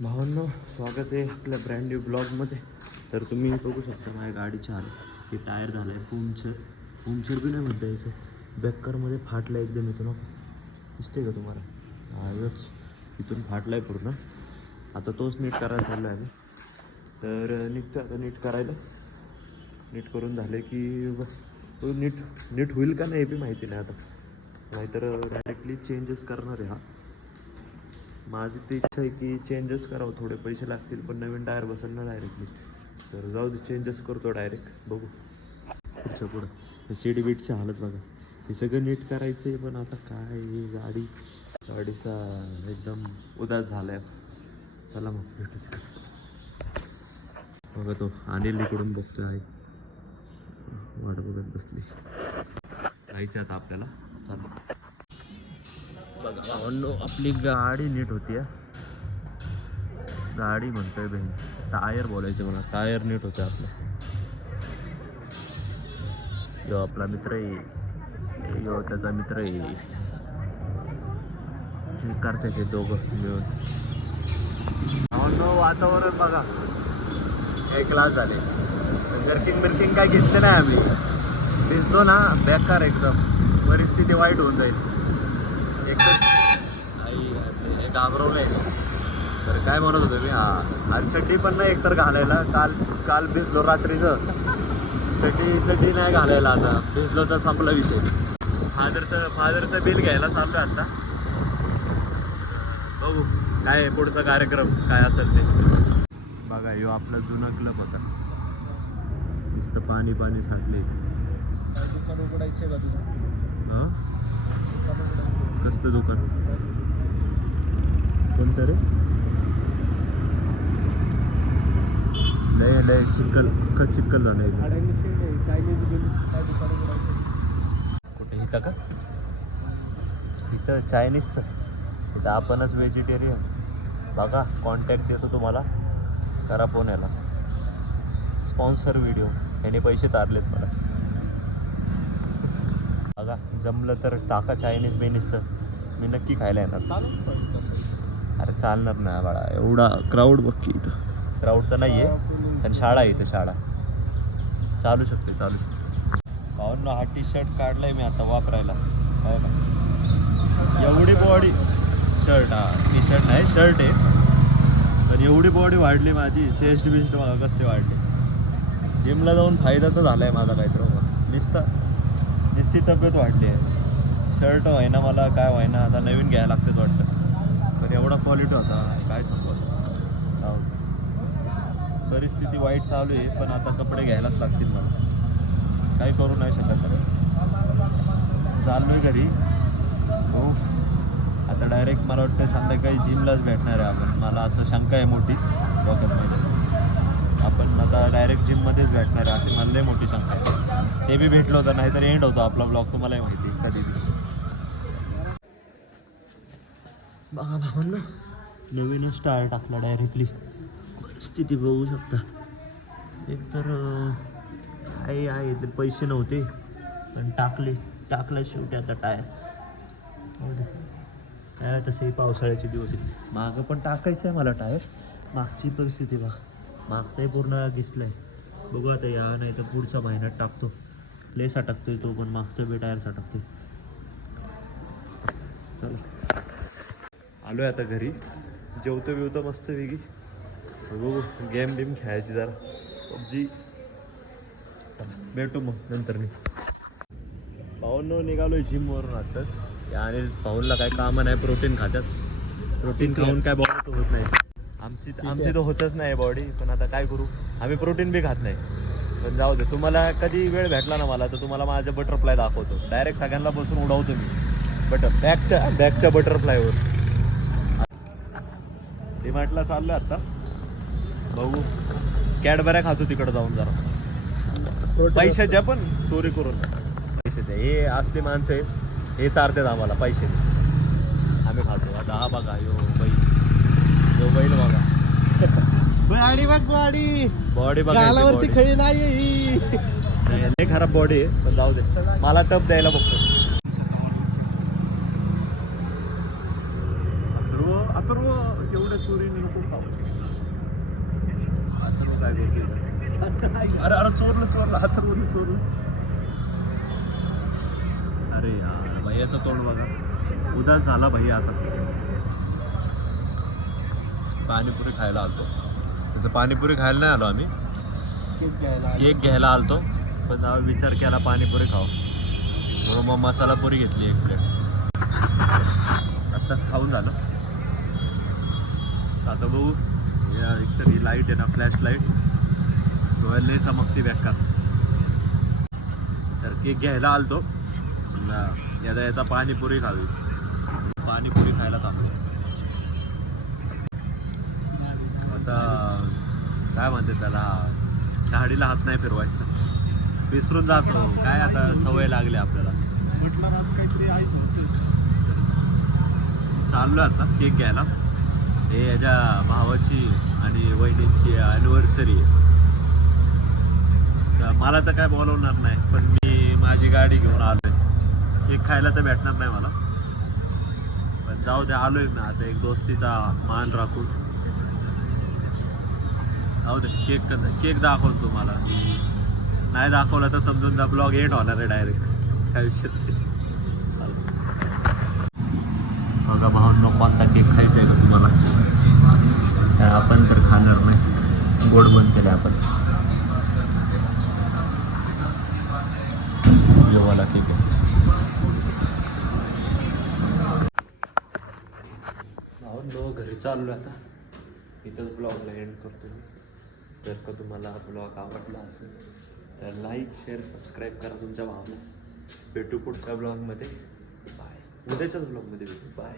भावांनो, स्वागत आहे आपल्या ब्रँड न्यू ब्लॉगमध्ये. तर तुम्ही बघू शकता माझ्या गाडीचे हाल. हे टायर झालं आहे पंक्चर बी नाही म्हणता यायचं. बॅकरमध्ये फाटलं एकदम इथून. दिसते का तुम्हाला? आजच इथून फाटला आहे पूर्ण. आता तोच नीट करायला चालला आहे आम्ही. तर निघतो आता नीट करायला. नीट करून झाले की बस तो नीट होईल का नाही हे बी माहिती नाही आता. नाहीतर डायरेक्टली चेंजेस करणार आहे. हा माझी ती इच्छा आहे की चेंजेस करावं. थोडे पैसे लागतील पण नवीन टायर बसेल ना डायरेक्टली. तर जाऊ दे, चेंजेस करतो डायरेक्ट. बघू पुढं हे सीट बीटची हालत बघा. हे सगळं नीट करायचं आहे पण आता काय ही गाडीचा एकदम उदास झाला आहे. चला मग भेटू तिकडे. बघा तो अनिल इकडून बघतो आहे, वाट बघत बसली. जायचं आता आपल्याला. चालू बघा भावांनो, आपली गाडी नीट होती. गाडी म्हणतोय बहीण, टायर बोलायचे मला. टायर नीट होते आपलं. यो आपला मित्र आहे, यो त्याचा मित्र आहे. करते ते दोघं मिळून. भावांनो, वातावरण बघा एक क्लास झाले. जर्किंग काय घेतलं नाही आम्ही. दिसतो ना बेकार एकदम. परिस्थिती वाईट होऊन जाईल. हे घाबरवलं आहे. तर काय म्हणत होतो मी, आणि चड्डी पण नाही एकतर घालायला. काल भिजलो रात्रीचं. चड्डी नाही घालायला. आता भिजलो तर संपला विषय. फादरचं बिल घ्यायला चाललो आता. बघू काय पुढचा कार्यक्रम काय असेल ते. बघा यो आपला जुना क्लब होता. नुसतं पाणी साठले. दुकान उघडायचं का तुझं? हां, कसलं दुकान? कोणतं रे? लय चिखल झालं. कुठे इथं का? इथं चायनीजचं. इथं आपणच व्हेजिटेरियन. बघा कॉन्टॅक्ट देतो तुम्हाला, करा फोन याला. Sponsor video. याने पैसे तारलेत मला. बघा जमलं तर टाका चायनीज बेनीजचं. मी नक्की खायला येणार. अरे चालणार नाही बाळा, एवढा क्राऊड बघ की. इथं क्राऊड तर नाही आहे पण शाळा आहे. इथं शाळा चालू शकते. भावांनो, हा टी शर्ट काढलाय मी आता वापरायला. हो ना, एवढी बॉडी. शर्ट, हा टी शर्ट नाही शर्ट आहे. पण एवढी बॉडी वाढली माझी. चेस्ट बिस्ट बघा कसले वाढले. जिमला जाऊन फायदा तर झाला आहे माझा काहीतरी बघा. नुसती तब्येत वाढली आहे. शर्ट व्हायना मला, काय व्हायना. आता नवीन घ्यायला लागतात वाटतं. पण एवढा क्वालिटी होता काय सांगू. परिस्थिती वाईट चालू आहे पण आता कपडे घ्यायलाच लागतील मला. काही करू नाही शकत. चाललो आहे घरी. हो, आता डायरेक्ट मला वाटतं संध्याकाळी जिमलाच भेटणार आहे आपण. मला असं शंका आहे मोठी डोक्यात. आपण आता डायरेक्ट जिममध्येच भेटणार आहे अशी मला लई मोठी शंका आहे. ते बी भेटलं होतं, नाहीतर एंड होतो आपला ब्लॉग. तुम्हालाही माहिती आहे कधी बी. बघा भावांनो, नवीनच टायर टाकला डायरेक्टली. परिस्थिती बघू शकता. एकतर काय आहे ते, पैसे नव्हते पण टाकलं शेवटी आता टायर. काय तसे पावसाळ्याचे दिवस आहेत. मागं पण टाकायचं आहे मला टायर. मागची परिस्थिती बघा, मागचाही पूर्ण घिसलाय. बघू आता या नाही तर पुढच्या महिन्यात टाकतो. लय सटकतोय तो पण, मागचं बी टायर सटकतोय. चला आलोय आता घरी. जेवतो मस्त वेगळी. बघू गेम खेळायची जरा PUBG. भेटू मग नंतर. मी पाऊलनं निघालोय जिमवरून आत्ताच. आणि पाऊलला काय कामं नाही. प्रोटीन खात्यात. प्रोटीन खाऊन काय बॉडी तर होत नाही. आमची तर होतच नाही बॉडी. पण आता काय करू, आम्ही प्रोटीन बी खात नाही. पण जाऊ दे, तुम्हाला कधी वेळ भेटला ना मला तर तुम्हाला माझं बटरफ्लाय दाखवतो. डायरेक्ट सगळ्यांना बसून उडवतो मी. बॅकच्या बटरफ्लायवर. डीमार्टला चाललो आता. बघू कॅडबऱ्या खातो तिकडं जाऊन जरा. पैशाच्या पण चोरी करून. पैसे द्या, हे असली माणसं आहेत. हे चारतात आम्हाला पैसे. आम्ही खातो. आता हा बघा यो बैल बघा. बॉडी बघा. खळी नाही. लय खराब बॉडी आहे पण जाऊ दे, मला टप द्यायला बघतो. अथर्व एवढं चोरीने नको खाऊ. आता मग काय करतो अरे अरे चोरलं हातावरून चोरलं. अरे यार भैयाचा तोंड बघा उदास झाला भैया आता. पाणीपुरी खायला आलतो. तसं पाणीपुरी खायला नाही आलो आम्ही, केक घ्यायला आलतो. पण विचार केला पाणीपुरी खाऊ म्हणून मग मसाला पुरी घेतली 1 प्लेट. आत्ताच खाऊन झालं. आता बघू एकतर ही लाईट आहे ना, फ्लॅश लाईट डोळ्याला नाही चमकती बेकार. तर केक घ्यायला आलतो याचा पाणीपुरी खावी. पाणीपुरी खायला थांबतो. आता काय म्हणते त्याला, गाडीला हात नाही फिरवायचा, विसरून जातो. काय आता सवय लागली आपल्याला. म्हटलं आज काहीतरी आहे चाललो आता केक घ्यायला. हे याच्या भावाची आणि वहिनींची ॲनिव्हर्सरी आहे. तर मला तर काय बोलवणार नाही, पण मी माझी गाडी घेऊन आलोय. केक खायला तर भेटणार नाही मला, पण जाऊ दे आलोय ना आता. एक दोस्तीचा मान राखून जाऊ दे. केक दाखवून तुम्हाला. नाही दाखवलं तर समजून जा ब्लॉग एंड होणार आहे डायरेक्ट. काय विषय नाही. बघा भावांनो कोणता केक खायचा आहे का तुम्हाला? आपण तर खाणार नाही, गोड बंद केले आपण. जेवायला केक आहे भावांनो. घरी चाललो आता. इथंच ब्लॉगला एंड करतो मी. जर का तुम्हाला हा ब्लॉग आवडला असेल तर लाईक शेअर सबस्क्राईब करा तुमच्या भावाला. भेटू पुढच्या ब्लॉगमध्ये. बाय. उद्याच्याच ब्लॉगमध्ये भेटू. बाय.